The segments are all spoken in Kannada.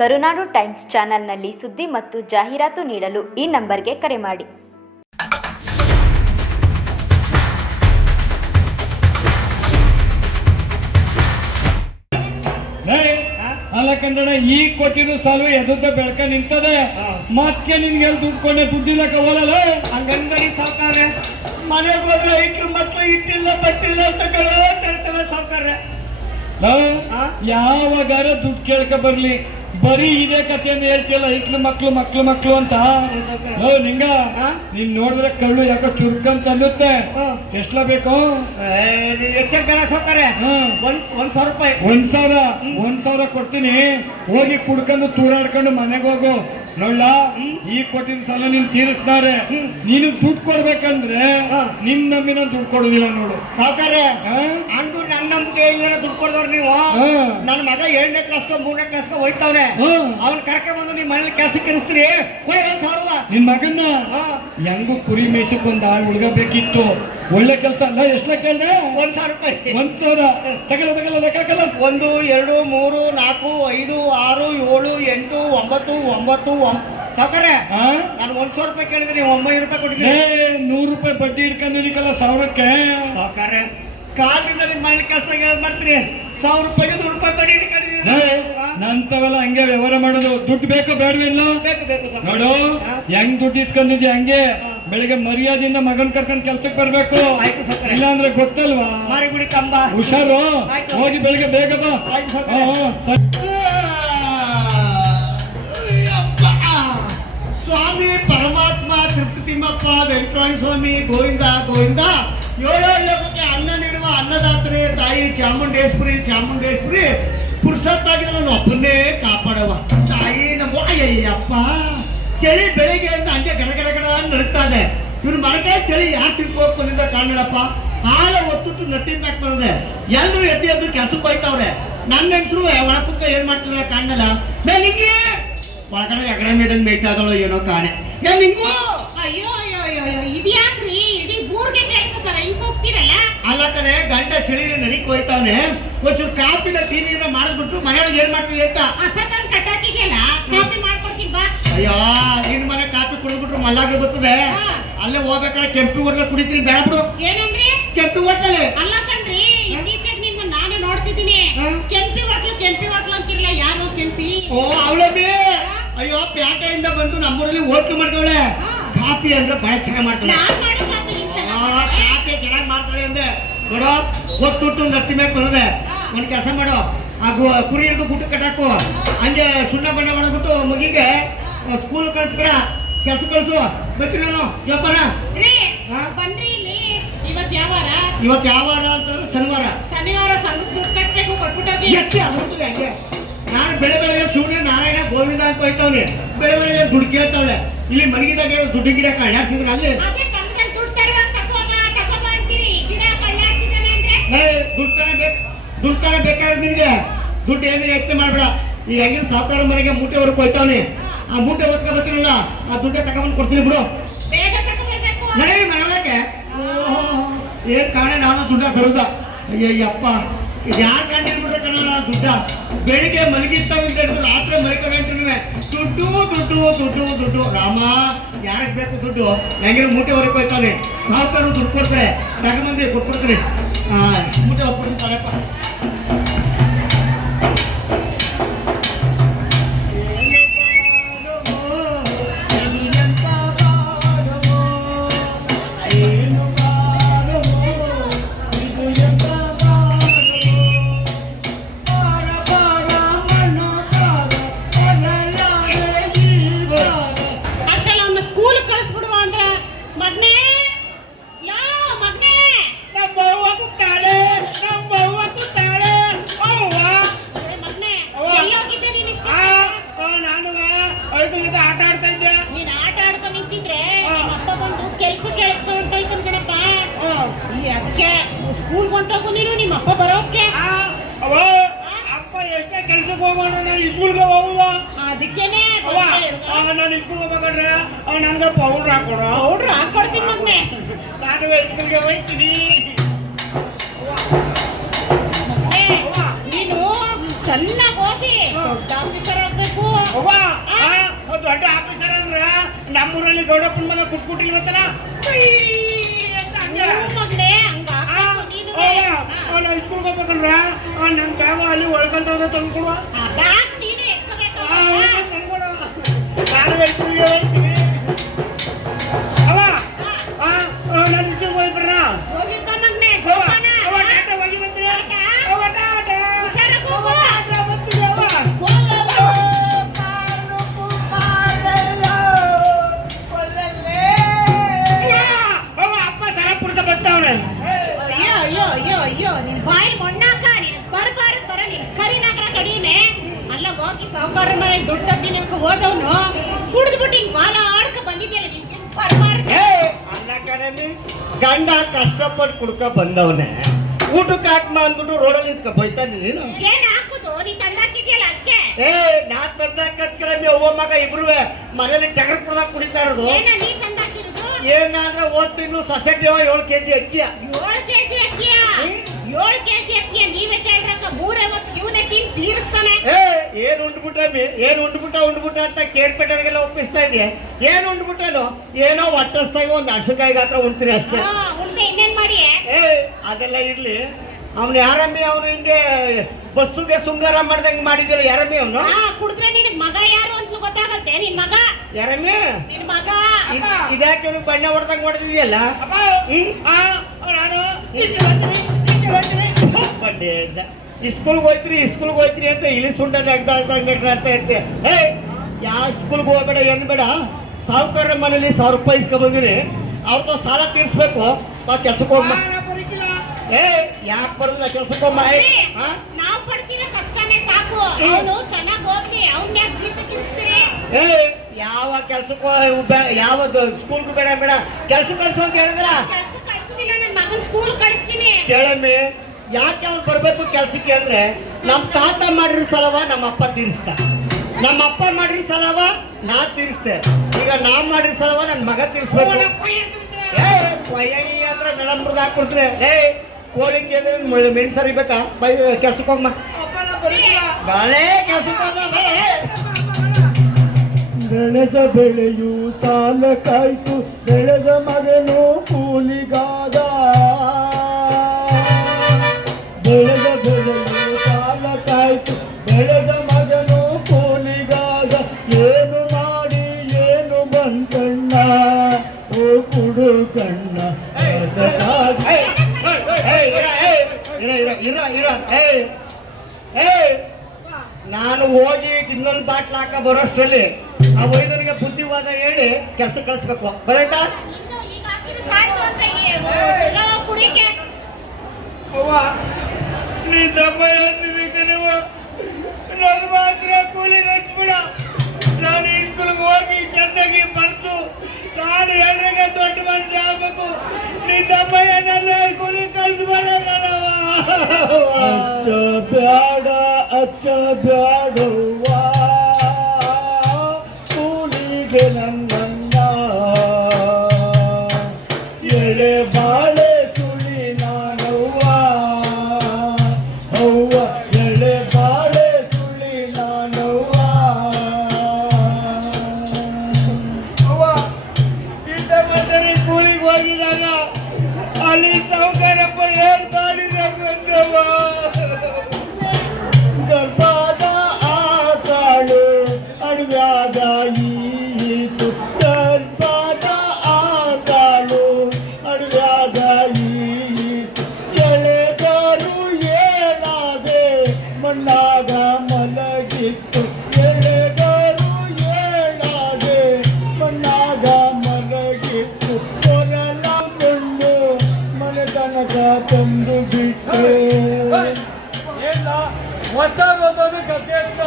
ಕರುನಾಡು ಟೈಮ್ಸ್ ಚಾನೆಲ್ನಲ್ಲಿ ಸುದ್ದಿ ಮತ್ತು ಜಾಹೀರಾತು ನೀಡಲು ಈ ನಂಬರ್ಗೆ ಕರೆ ಮಾಡಿ. ಅಲ್ಲ ಕಂಡಣ ಈ ಕೊಟ್ಟಿರೋ ಸಾಲು ಎದ್ದ ಬೆಳಕ ನಿಂತದೆ ಮತ್ತೆ ನಿನ್ಗೆ ದುಡ್ಡು ಕೊಂಡೆ ದುಡ್ಡಿಲ್ಲಕ ಹೋಗಲ್ಲ. ಅಂಗನವಾಡಿ ಸಾವುಕಾರ ಮನೆಗೆ ಹೋದ್ರೆ ಐಕ್ಳು ಮಕ್ಕಳು ಇಟ್ಟಿಲ್ಲ ಬಟ್ಟಿಲ್ಲ ಅಂತ ಕೇಳ್ತೇವೆ ಸಾವುಕಾರ. ಯಾವಾಗಾರ ದುಡ್ಡು ಕೇಳ್ಕ ಬರ್ಲಿ ಬರೀ ಇದೇ ಕಥೆಯನ್ನು ಹೇಳ್ತಿಲ್ಲ ಐಕ್ಳು ಮಕ್ಳು ಮಕ್ಳು ಮಕ್ಳು ಅಂತ. ನಿಂಗ ನೀನ್ ನೋಡಿದ್ರೆ ಕಳ್ಳು ಯಾಕೋ ಚುರುಕಂತ ಅನ್ನುತ್ತೆ. ಎಷ್ಟ್ಲ ಬೇಕು? ಹೆಚ್ಚಳ ಸಾವುಕಾರ $1,000 ರೂಪಾಯಿ. 1,000 ಕೊಡ್ತೀನಿ. ಹೋಗಿ ಕುಡ್ಕೊಂಡು ತೂರಾಡ್ಕೊಂಡು ಮನೆಗೆ ಹೋಗು. ನೋಡ್ಲ ಈ ಕೊಟ್ಟಿದ ಸಾಲ ನೀನ್ ತೀರಿಸ್ತಾರೆ. ನೀನು ದುಡ್ಡು ಕೊಡ್ಬೇಕಂದ್ರೆ ನಿನ್ ನಮ್ಮಿನ ದುಡ್ಡು ಕೊಡುದಿಲ್ಲ ನೋಡು ಸಾವುಕಾರ. ಅಂದು ನನ್ನ ನಂಬಿಕೆ ದುಡ್ಡು ಕೊಡದವ್ರು ನೀವು. ನನ್ನ ಮಗ 7ನೇ ಕ್ಲಾಸ್ಗೆ 3ನೇ ಕ್ಲಾಸ್ಗೆ ಹೋಯ್ತವ್ನೆ. ಅವ್ನ ಕರ್ಕೊಂಡ್ ಬಂದು ನಿಮ್ ಮನೇಲಿ ಕೆಲ್ಸಕ್ಕೆ ಕರೆಸ್ತೀರಿ. ಕೊಡಿ 1,000. ನಿನ್ ಮಗನ್ನ ಹೆಂಗು ಕುರಿ ಮೇಯ್ಸಕ್ ಬಂದ ಹುಡುಗ ಬೇಕಿತ್ತು. ಒಳ್ಳೆ ಕೆಲಸ ಅಲ್ಲ. ಎಷ್ಟ್ಲ ಕೇಳ್ದೆ? $1,000 ರೂಪಾಯಿ. 1,000 ತಗಲ ಲೆಕ್ಕಲ್ಲ. 1 2 3 4 5 6 7 8 9 ಸಾವುಕಾರ ನಾನು $1,000 ರೂಪಾಯಿ ಕೇಳಿದ್ರೆ ನೀವು $900 ರೂಪಾಯಿ ಕೊಟ್ಟಿದ್ದೀರಿ. $100 ಬಡ್ಡಿ ಹಿಡ್ಕೊಂಡಿದ್ದಕ್ಕಲ್ಲ 1,000ಕ್ಕೆ. ಸಾವುಕಾರ ಕಾಲದಿಂದ ನಿಮ್ಮ ಮನೇಲಿ ಕೆಲಸ ಮಾಡ್ತೀರಿ. $1,000 ರೂಪಾಯಿ ಬಡ್ಡಿ ಹಿಡ್ಕೊಂಡಿದ್ದೀರಿ. ನಂತವೆಲ್ಲ ಹಂಗೆ ವ್ಯವಹಾರ ಮಾಡೋದು. ದುಡ್ಡು ಬೇಕೋ ಬೇಡವಿಲ್ಲ? ಬೇಕು ನೋಡು ಹೆಂಗ್ ದುಡ್ಡು ಇಸ್ಕೊಂಡಿದ್ಯಾ ಹಂಗೆ ಬೆಳಿಗ್ಗೆ ಮರ್ಯಾದಿಂದ ಮಗನ್ ಕರ್ಕೊಂಡ್ ಕೆಲ್ಸಕ್ಕೆ ಬರ್ಬೇಕು. ಇಲ್ಲ ಅಂದ್ರೆ ಗೊತ್ತಲ್ವಾ ಮಾರಿಗುಡಿ ಕಂಬ. ಹುಷಾರು. ಹೋಗಿ ಬೆಳಿಗ್ಗೆ ಬೇಗ ಬಾ. ಸ್ವಾಮಿ ಪರಮಾತ್ಮ ತೃಪ್ತಿ ತಿಮ್ಮಪ್ಪ ವೆಂಕಟರಮಣ ಸ್ವಾಮಿ ಗೋವಿಂದ ಗೋವಿಂದ. 7 ಲೋಕಕ್ಕೆ ಅನ್ನ ನೀಡುವ ಅನ್ನದಾತನೇ ತಾಯಿ ಚಾಮುಂಡೇಶ್ವರಿ ಪುರುಷತ್ತಾಗಿದ್ರೆ ನನ್ನ ಅಪ್ಪನ್ನೇ ಕಾಪಾಡವ ತಾಯಿ ನಮ್ಮ ಅಯ್ಯಪ್ಪ. ಚಳಿ ಬೆಳಿಗ್ಗೆ ಅಂತ ಹಂಗೆ ಗಡಗಡ ನಡುತ್ತಾ ಇದೆ. ಇವ್ನು ಮರಕಾಯಿ ಚಳಿ ಯಾರು ತಿಳ್ಕೋಕ್ ಬಂದಿದ್ದ ಕಾಣಲಪ್ಪ. ಹಾಲ ಒತ್ತುಟ್ಟು ನಟ್ಟಿ ಪ್ಯಾಕ್ ಬಂದಿದೆ. ಎಲ್ರು ಎದ್ದು ಕೆಲ್ಸಕ್ಕೆ ಹೋಯ್ತವ್ರೆ. ನನ್ನ ಹೆಂಗಸರು ಒಳಕುತ್ತ ಏನ್ ಮಾಡ್ತಿದ್ರೆ ಕಾಣಲ್ಲ. ನಿಂಗೆ ಒಳಗಡೆ ಎಗಡೆ ಮೇದಂಗ್ ಮೇಯ್ತಾ ಇದಳೋ ಏನೋ ಕಾಣೆ. ನಿಂಗು ಅಯ್ಯೋ ಇದ್ಯಾಕ್ರಿ ಇಡೀ ಊರ್ಗೆ ಕೆಲ್ಸದಾರ ಹಿಂಗ್ ಹೋಗ್ತಿರಲ್ಲ. ಅಲ್ಲ ಕಣೆ ಗಂಡ ಚಳಿ ನಡಿಕ್ ಹೋಯ್ತಾವನೆ. ಒಂಚೂರು ಕಾಪಿನ ಟೀ ನೀರ ಮಾಡಿದ್ಬಿಟ್ರು ಮನೆಯೊಳಗೆ ಏನ್ ಮಾಡ್ತೀವಿ ಅಂತ ಹಸಕನ್ ಕಟ್ಟಾಕಿದೆಯಲ್ಲ ಕಾಫಿ ಮಾಡ್ಕೊಡ್ತೀನಿ ಬಾ. ಅಯ್ಯೋ ನಿನ್ ಮನೆ ಕಾಪಿ ಕುಡಿದ್ಬಿಟ್ರು ಮಲ್ಲಾಗೆ ಬರ್ತದೆ. ಅಲ್ಲೇ ಹೋಗ್ಬೇಕಾದ್ರೆ ಕೆಂಪಿ ಹೋಟ್ಲ ಕುಡಿತೀನಿ. ಬೇಡ ಬಿಡು. ಏನಂದ್ರಿ? ಕೆಂಪಿ ಹೋಟ್ಲಲ್ಲಿ ಅಲ್ಲ ಕಣ್ರಿ ಇತ್ತೀಚೆಗೆ ನಿನ್ನ ನಾನು ನೋಡ್ತಿದ್ದೀನಿ. ಕೆಂಪಿ ಹೋಟ್ಲು ಅಂತಿರ್ಲ. ಯಾರು ಕೆಂಪಿ? ಓ ಅವಳಮ್ಮಿ. ಅಯ್ಯೋ ಪ್ಯಾಟೆಯಿಂದ ಬಂದು ನಮ್ಮೂರಲ್ಲಿ ಹೋಟ್ಲು ಮಾಡ್ತಾವಳೆ. ಕಾಪಿ ಅಂದ್ರೆ ಬಹಳ ಚೆನ್ನಾಗಿ ಮಾಡ್ತಾಳೆ. ಕಾಪಿ ಚೆನ್ನಾಗಿ ಮಾಡ್ತಾಳೆ ಅಂದೆ. ನೋಡೋ ಒತ್ತುಟ್ಟು ನತ್ತಿ ಮ್ಯಾಕ್ ಬಂದಿದೆ. ಒಂದ್ ಕೆಲಸ ಮಾಡೋ ಆ ಕುರಿ ಹಿಡಿದು ಗುಟ್ಟು ಕಟ್ಟಾಕು. ಹಂಗೆ ಸುಣ್ಣ ಬಣ್ಣ ಮಾಡ್ಬಿಟ್ಟು ಮಗಿಗೆ ಸ್ಕೂಲ್ ಕಳ್ಸ್ಬೇಡ ಕೆಲಸ ಕಳ್ಸು. ಬರ್ತೀನಿ ನಾನು ಯಪ್ಪನ. ಬನ್ರಿ ಇಲ್ಲಿ. ಇವತ್ತು ಯಾವ ವಾರ ಅಂತಂದ್ರೆ ಶನಿವಾರ ಸಂಘಕ್ಕೆ ದುಡ್ಡು ಕಟ್ಬೇಕು ಕೊಟ್ಬಿಟ್ಟೋಗಿ. ಹಂಗೆ ನಾನು ಬೆಳೆ ಶಿವನೇ ನಾರಾಯಣ ಗೋವಿಂದ ಅಂತ ಹೋಯ್ತವ್ನಿ. ಬೆಳೆ ದುಡ್ಡು ಕೇಳ್ತಾವಳೆ. ಇಲ್ಲಿ ಮಲಗಿದಾಗ ದುಡ್ಡು ಗಿಡ ಕಳ್ಳಾಡ್ಸಿದ್ರೆ ಅಲ್ಲಿ ದುಡ್ಡು ತಾನೇ ಬೇಕಾದ್ರೆ ನಿನಗೆ ದುಡ್ಡು ಏನು ಎತ್ತೆ ಮಾಡ್ಬೇಡ. ಈ ಹೆಂಗಿನ ಸಾವುಕಾರ ಮನೆಗೆ ಮೂಟೆ ಹೊರಗೆ ಹೋಯ್ತಾವನಿ. ಆ ಮೂಟೆ ಹೊತ್ಕ ಬರ್ತೀನಲ್ಲ ಆ ದುಡ್ಡೆ ತಗೊಂಡ್ಬಂದು ಕೊಡ್ತೀನಿ ಬಿಡು. ಮನೆಯೊಳಗೆ ಏನ್ ಕಾಣೆ ನಾನು ದುಡ್ಡ ತರುದ. ಅಯ್ಯಪ್ಪ ಯಾರು ಕಂಡಿಡ್ಬಿಟ್ರೆ ಕಣ ದುಡ್ಡ. ಬೆಳಿಗ್ಗೆ ಮಲಗಿರ್ತಾವಿಂದ ರಾತ್ರಿ ಮಲ್ಕೊಂಡ್ರೆ ದುಡ್ಡು ರಾಮ. ಯಾರಿಗೆ ಬೇಕು ದುಡ್ಡು? ಹೆಂಗಿನ ಮೂಟೆ ಹೊರಗೆ ಹೋಯ್ತಾವನಿ. ಸಾವುಕಾರರು ದುಡ್ಡು ಕೊಡ್ತಾರೆ. ತಗೊಂಬಂದು ಕೊಟ್ಬಿಡ್ತೀನಿ. ಮೂಟೆ ಹೊತ್ಬಿಡ್ತೀನಿ ತಗಪ್ಪ. ಅದಕ್ಕೆ ಸ್ಕೂಲ್ ಹೊಂಟೋಗು ನೀನು. ನಿಮ್ಮ ಅಪ್ಪ ಬರೋಕ್ಕೆ ಅಪ್ಪ ಎಷ್ಟೇ ಕೆಲ್ಸಕ್ಕೆ ಹೋಗೋಣ ನಾನು ಸ್ಕೂಲ್ಗೆ ಹೋಗುವ. ಅದಕ್ಕೇನೆ ನಾನು ಸ್ಕೂಲ್ ಹೋಗ್ಬೇಕಾದ್ರೆ ನನ್ಗೆ ಪೌಡ್ರ್ ಹಾಕೊಡ್ತೀನಿ ಮಗ್ನೆ. ನಾನು ಸ್ಕೂಲ್ಗೆ ಹೋಗ್ತೀನಿ. ನೀನು ಚೆನ್ನಾಗಿ ಓದಿ ದೊಡ್ಡ ಆಫೀಸರ್ ಆಗ್ಬೇಕು. ನಮ್ಮೂರಲ್ಲಿ ಗೌಡಪ್ಪನ ಮಗ ಕುಟ್ಬಿಟ್ಟಿಲ್ವತ್ತಲ್ಲ ಮಗನೇ ಹಂಗ ನಾವು ಸ್ಕೂಲ್ಗೆ ಹೋಗ್ಬೇಕಂದ್ರ ನನ್ನ ಬ್ಯಾಗ ಅಲ್ಲಿ ಒಳ್ಕೊಂತ ತಂದ್ಕೊಡುವ ಬ್ಯಾಗ್ ನೀನೇ ಎತ್ಕೋಬೇಕು ನಾನು ವಯಸ್ಸಿಗೆ ಹೇಳ್ತೀವಿ ಅವ ನನ್ನ ವಿಷಯಕ್ಕೆ ಹೋಗಿ ಬರ್ರ ಹೋಗಿದ್ದ ಮಗನೇ ಜೋಪಾನ ಹೋಗಿ ಬಂದ್ರೆ ಅಪ್ಪ ಸರಪುರದ ಬರ್ತಾವನೆ ಅಯ್ಯೋ ನಿನ್ ಬಾಯಿ ಮೊಣ್ಣಾಕ ನೀನ್ ಬರ ನೀನ್ ಕರಿನಾಗರ ಕಡಿಮೆ ಅಲ್ಲ ಹೋಗಿ ಸಾವುಕಾರ ಮನೆ ದುಡ್ಡು ತತ್ತೀನಿ ಹೋದವನು ಕುಡಿದ್ಬಿಟ್ಟು ಹಿಂಗ್ ಬಾಲ ಆಡ್ಕ ಬಂದಿದ್ಯಲ್ಲ ನಿನ್ಗೆ ಅಲ್ಲ ಕಣಿ ಗಂಡ ಕಷ್ಟಪಟ್ಟು ಕುಡ್ಕ ಬಂದವನೆ ಊಟಕ್ಕೆ ಹಾಕ್ಮ ಅಂದ್ಬಿಟ್ಟು ರೋಡಲ್ಲಿ ನಿಂತ್ಕ ಬೈತಾನೆ ನೀನು ಏನ್ ಹಾಕುದು ನೀ ತಂದಾಕಿದ್ಯಲ್ಲ ಅದಕ್ಕೆ ನಾ ತಂದಾಕಿ ಅವ್ವ ಮಗ ಇಬ್ರು ಮನೇಲಿ ಟಗರ್ ಕುಡ್ದಾಗ ಕುಡಿತಾ ಇರೋದು ಏನ ನೀ ತಂದಾಕಿರೋದು ಏನಂದ್ರೆ ಓದ್ತಿನ್ನು ಸೊಸೈಟಿ 7 kg ಅಕ್ಕಿಯ 7 kg ಅಕ್ಕಿಯ 7 kg ಅಕ್ಕಿಯ ನೀವೇ ಕೇಳ್ರಕ್ಕ 3 ಹೊತ್ತು ಇವನೇ ತಿಂದು ತೀರಿಸ್ತಾನೆ ಏನ್ ಉಂಡ್ಬಿಟ್ಟ ಅಂತ ಕೇರ್ಪೇಟೆಗೆಲ್ಲ ಒಪ್ಪಿಸ್ತಾ ಇದೆಯಾ ಏನ್ ಉಂಡ್ಬಿಟ್ಟನು ಏನೋ ಒಟ್ಟಸ್ತಾಗ ಒಂದ್ ಅರ್ಶಕಾಯಿಗೆ ಹತ್ರ ಉಣ್ತೀನಿ ಅಷ್ಟೇ ಉಂಡೆ ಇನ್ನೇನ್ ಮಾಡಿ ಅದೆಲ್ಲ ಇರ್ಲಿ ಅವನು ಯಾರಮ್ಮಿ ಅವನು ಹಿಂಗೆ ಬಸ್ಸುಗೆ ಶೃಂಗಾರ ಮಾಡ್ದಂಗೆ ಮಾಡಿದಿಲ್ಲ ಯಾರಮ್ಮಿ ಅವನು ಕುಡಿದ್ರೆ ನಿನಗ್ ಮಗ ಯಾರು ಅಂತ ಗೊತ್ತಾಗತ್ತೆ ನಿನ್ ಮಗ ಯಾರಮ್ಮಿ ನಿನ್ ಮಗ ಇದ್ಯಾಕೆ ಅವ್ನಿಗೆ ಬಣ್ಣ ಹೊಡೆದಂಗೆ ಹೊಡೆದಿದ್ಯಲ್ಲ ಬಡ್ಡೆ ಸ್ಕೂಲ್ಗೆ ಹೋಯ್ತ್ರಿ ಅಂತ ಇಲ್ಲಿ ಸುಂಡ ಅಂತ ಇರ್ತೆ ಯಾವ ಸ್ಕೂಲ್ಗೆ ಹೋಗ್ಬೇಡ ಏನ್ ಬೇಡ ಸಾವುಕಾರ ಮನೇಲಿ 1000 ರೂಪಾಯಿ ಇಸ್ಕೊಂಡ್ಬಂದಿನಿ ಅವ್ರದ್ದು ಸಾಲ ತೀರ್ಸ್ಬೇಕು ನಾವು ಕೆಲ್ಸಕ್ಕೆ ಹೋಗ್ಬ ಯಾಕೆ ಬರೋದಿಲ್ಲ ಕೆಲ್ಸಕ್ಕೆ ಹೋಗ್ಮ ನಾವು ಪಡ್ತಿರೋ ಕಷ್ಟನೇ ಸಾಕು ಅವನು ಚೆನ್ನಾಗಿ ಹೋಗ್ಲಿ ಅವ್ನ ಯಾಕೆ ಜೀತ ಕಿರಿಸ್ತೀರಿ ಯಾವ ಕೆಲ್ಸಕ್ಕೂ ಯಾವ ಸ್ಕೂಲ್ಗೂ ಬೇಡ ಕೆಲ್ಸಕ್ಕೆ ಕಳ್ಸು ಅಂತ ಹೇಳಿದ್ರ ಕೆಲ್ಸ ಕಳ್ಸುದಿಲ್ಲ ನನ್ನ ಮಗನ್ ಸ್ಕೂಲ್ ಕಳಿಸ್ತೀನಿ ಕೇಳಮ್ಮಿ ಯಾಕೆ ಅವ್ನು ಬರ್ಬೇಕು ಕೆಲ್ಸಕ್ಕೆ ಅಂದ್ರೆ ನಮ್ ತಾತ ಮಾಡಿರೋ ಸಲವ ನಮ್ಮ ಅಪ್ಪ ತೀರಿಸ್ತ ನಮ್ಮ ಅಪ್ಪ ಮಾಡಿರೋ ಸಲವ ನಾ ತೀರಿಸ್ತೆ ಈಗ ನಾ ಮಾಡಿರೋ ಸಲವ ನನ್ನ ಮಗ ತೀರಿಸ್ಬೇಕು ಅಂದ್ರೆ ನಳಂಬ್ರದ್ ಹಾಕೊಡ್ತಾರೆ ಕೋಳಿಂಗ್ ಅಂದ್ರೆ ಮೆಣಸು ಸರಿಬೇಕಾ ಬೈ ಕೆಲ್ಸಕ್ಕೆ ಹೋಗ್ಮ ಗಾಳೆ ಕೆಲ್ಸಕ್ಕೆ ಹೋಗ್ಮ ಬೆಳೆದ ಬೆಳೆಯು ಸಾಲ ಕಾಯ್ತು ಬೆಳೆದ ಮಗನು ಕೂಲಿಗಾದ ಬೆಳೆದ ಬೆಳೆಯು ಸಾಲ ಕಾಯ್ತು ಬೆಳೆದ ಮಗನು ಕೂಲಿಗಾದ ಏನು ಮಾಡಿ ಏನು ಬಂತಣ್ಣ ಓ ಕುಡು ಕಣ್ಣ ನಾನು ಹೋಗಿ ಇನ್ನೊಂದು ಬಾಟ್ಲ್ ಹಾಕ ಬರೋಷ್ಟರಲ್ಲಿ ಆ ವೈದ್ಯನಿಗೆ ಬುದ್ಧಿವಾದ ಹೇಳಿ ಕೆಲಸ ಕಳಿಸ್ಬೇಕು ಬರೈತಾ ಕುಡಿಕೆ ನೀ ದಮ್ಮ ಹೇಳ್ತೀನಿ ಕಣವ ನನ್ನ ಮಾತ್ರ ಕೂಲಿಗೆ ಹಚ್ಬಿಡ ನಾನು ಈ ಸ್ಕೂಲ್ಗೆ ಹೋಗಿ ಚೆನ್ನಾಗಿ ಬರ್ತು ನಾನು ಎಲ್ರಿಗೆ ದೊಡ್ಡ ಮನುಷ್ಯ ಆಗ್ಬೇಕು ನೀ ದಮ್ಮಯ್ಯ ನನ್ನ ಕೂಲಿಗೆ ಕಳ್ಸ್ಬೇಡ ಕಣವ ಅಚ್ಚ ಬ್ಯಾಡವ್ವ ಕೂಲಿಗೆ ನನ್ನ ಎಳೆ ಬಾಳೆ ಸುಳಿ ನಾನವ್ವ ಅವ್ವ ಎಳೆ ಬಾಳೆ ಸುಳಿ ನಾನವ್ವ ಅವ್ವ ಇಂಥ ಮಾತರಿ ಕೂಲಿಗೆ ಹೋಗಿದಾಗ ಅಲ್ಲಿ ಸಾವುಕಾರಪ್ಪ ಏನ್ ಮಾಡಿದ ಬಂದವ್ವ ಗರ್ಭಾದ ಆಕಾಳು ಅಡ್ವ್ಯಾದ ಈತು ಗರ್ಭಾದ ಆಕಾಳು ಅಡ್ವ್ಯಾದ ಈತು ಎಳೆಗಾರು ಏನಾದೆ ಮಣ್ಣಾಗ ಮಲಗಿತ್ತು ಎಳೆಗಾರು ಏನಾದೆ ಮಣ್ಣಾಗ ಮಲಗಿತ್ತು ಕೊರಲ ಕೊಂಡು ಮನೆತನಕ ತಂದು ಬಿಟ್ಟೆ ಒತ್ತಾಗೋದನ್ನು ಗದ್ದೆ ಹತ್ರ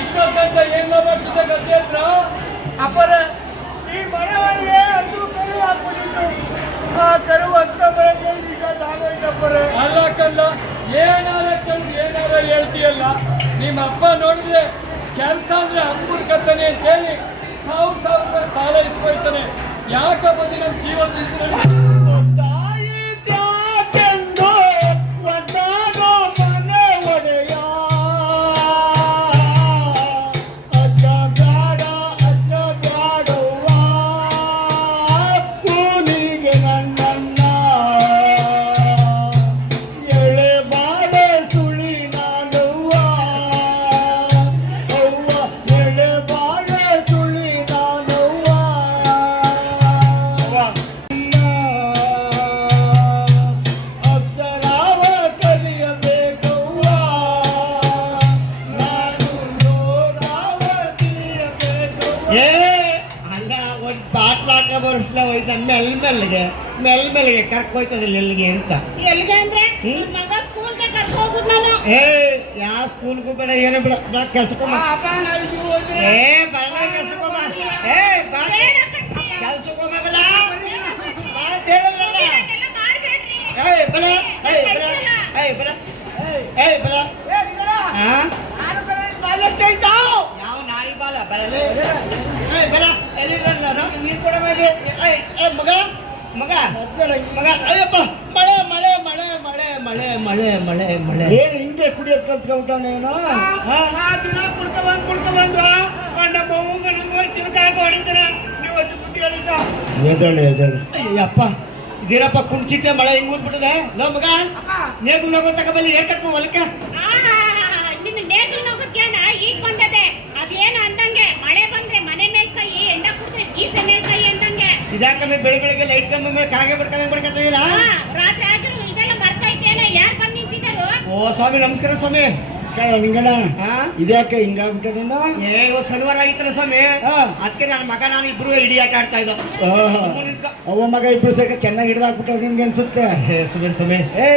ಇಷ್ಟೊತ್ತಂತ ಏನ್ ಬರ್ತದೆ ಗದ್ದೆ ಹತ್ರ ಅಪ್ಪರ ಈ ಮನೆಯೊಳಗೆ ಅದು ಕರು ಹಾಕ್ಬಿಟ್ಟಿತ್ತು ಆ ಕರು ಹತ್ತ ಬರೋಕೆ ಈಗ ಆಗೋಯ್ತಪ್ಪರ ಅಲ್ಲ ಕಲ್ಲ ಏನಾರ ಕಲ್ಲು ಏನಾರ ಹೇಳ್ತೀಯಲ್ಲ ನಿಮ್ಮ ಅಪ್ಪ ನೋಡಿದ್ರೆ ಕೆಲಸ ಅಂದ್ರೆ ಅಂಬುರ್ ಕತ್ತಾನೆ ಅಂತೇಳಿ 1000 ರೂಪಾಯಿ ಸಾಲ ಇಸ್ಕೊಳ್ತಾನೆ ಯಾಕ ಬಂದು ನಮ್ಮ ಜೀವ ತಿಂದ್ರೆ ಏ ಅಲ್ಲ ಒಂದ್ ಬಾಟ್ಲಾಕ ಬರ್ಸ್ಲ ಹೋಯ್ತ ಮೆಲ್ಮೆಲ್ಗೆ ಕರ್ಕೋಯ್ತದಿಲ್ಲ ಎಲ್ಲಿಗೆ ಅಂತ ಎಲ್ಲಿಗೆ ಅಂದ್ರೆ ನನ್ ಮಗ ಸ್ಕೂಲ್ಗೆ ಕರ್ಕೊ ಹೋಗುದ್ ನಾನು. ಏ ಯಾವ ಸ್ಕೂಲ್ಗೂ ಬೇಡ ಏನು ಬೇಡ ನಾ ಕೆಲ್ಸಕ್ಕೊಮ್ಮ ಅಪ್ಪ ನಾವು ಇದು ಹೋದ್ರೆ ಏ ಬಲ್ಲ ಕೆಲ್ಸಕ್ಕೊಮ್ಮ ಏ ಬೇಡ ಕಣ್ರೀ. ಕೆಲ್ಸಕ್ಕೊಮ್ಮ ಬಲ್ಲ ಮಾತ್ ಹೇಳಲ್ಲ ಇದೆಲ್ಲ ಮಾಡ್ಬೇಡ್ರಿ. ಏಯ್ ಬಲ ಏಯ್ ಬಲ ಏಯ್ ಬಲ ಏಯ್ ಬಲ ಏ ನಿಗಳ ಹಾ ನಾನು ಕರೆ ಬಾಲಷ್ಟೇ ಇದ್ದೋ ಯಾವ ನಾಯಿ ಬಾಲ ಬಲಲೇ ಏಯ್ ಬಲ ಎಲ್ಲಿ ಬರಲ್ಲ ನೀರು ಕೊಡ ಮೇಲೆ ಏಯ್ ಏ ಮಗ ಮಗ ಮಗ ಅಯ್ಯಪ್ಪ ಮಳೆ ಮಳೆ ಮಳೆ ಮಳೆ ಮಳೆ ಮಳೆ ಮಳೆ ಮಳೆ ಏನ್ ಹಿಂಗೆ ಕುಡಿಯೋದ್ ಕಲ್ತ್ಕೊಂಡ್ಬಿಟ್ಟವನ ಏನೋ ಆ ದಿನ ಕುಡ್ಕೊಂಡ್ಬಂದು ನಮ್ಮ ಅವ್ವಗ ನಮ್ಗೆ ಚಿಲಕಾಗ ಹೊಡಿತಾರ ನೀವು ಅಷ್ಟು ಬುದ್ಧಿ ಹೇಳಿ ಸರ್ ಎದಳು ಅಯ್ಯಪ್ಪ ಇದೇನಪ್ಪ ಕುಣ್ಚಿಟ್ಟೆ ಮಳೆ ಹಿಂಗ್ ಊದ್ಬಿಟ್ಟದೆ ಲೋ ಮಗ ನೇಗು ಲೋಗೋ ತಗೋಬಲ್ಲಿ ಏನ್ ಕಟ್ಮ ಹೊಲಕ್ಕೆ ನಿನ್ನ ನೇಗಿಲ್ ಹೋಗುದ್ಯಾನ ಈಗ ಬಂದದೆ ಅದೇನು ಅಂದಂಗೆ ಮಳೆ ಬಂದ್ರೆ ಮನೆ ಮೇಲ್ ಕೈ ಎಂಡ ಕುಡಿದ್ರೆ ಕೀಸೆ ಮೇಲ್ ಕೈ ಅಂದಂಗೆ. ಇದಾಕಮ್ಮೆ ಬೆಳಿಗ್ಗೆ ಲೈಟ್ ಕಮ್ಮಿ ಮೇಲೆ ಕಾಗೆ ಬಿಡ್ಕತ್ತಿಲ್ಲ ರಾತ್ರಿ ಆದ್ರೂ ಇದೆಲ್ಲ ಬರ್ತೈತೇನೋ ಯಾರು ಬಂದ್ ನಿಂತಿದ್ದಾರು? ಓ ಸ್ವಾಮಿ ನಮಸ್ಕಾರ ಸ್ವಾಮಿ ನಿಂಗಣ ಹಾ ಇದ್ಯಾಕೆ ಹಿಂಗಾಗ್ಬಿಟ್ಟದಿಂದ ಏ ಇವತ್ತು ಶನಿವಾರ ಆಗಿತ್ತಲ್ಲ ಸ್ವಾಮಿ ಅದಕ್ಕೆ ನನ್ನ ಮಗ ನಾನು ಇಬ್ರು ಇಡಿ ಆಟ ಆಡ್ತಾ ಇದ್ದೋ ಅವ್ವ ಮಗ ಇಬ್ರು ಸೇಕ ಚೆನ್ನಾಗಿ ಹಿಡ್ದಾಕ್ಬಿಟ್ಟವ್ ನಿಮ್ಗೆ ಅನ್ಸುತ್ತೆ ಸುಮ್ಮನೆ ಸ್ವಾಮಿ ಏ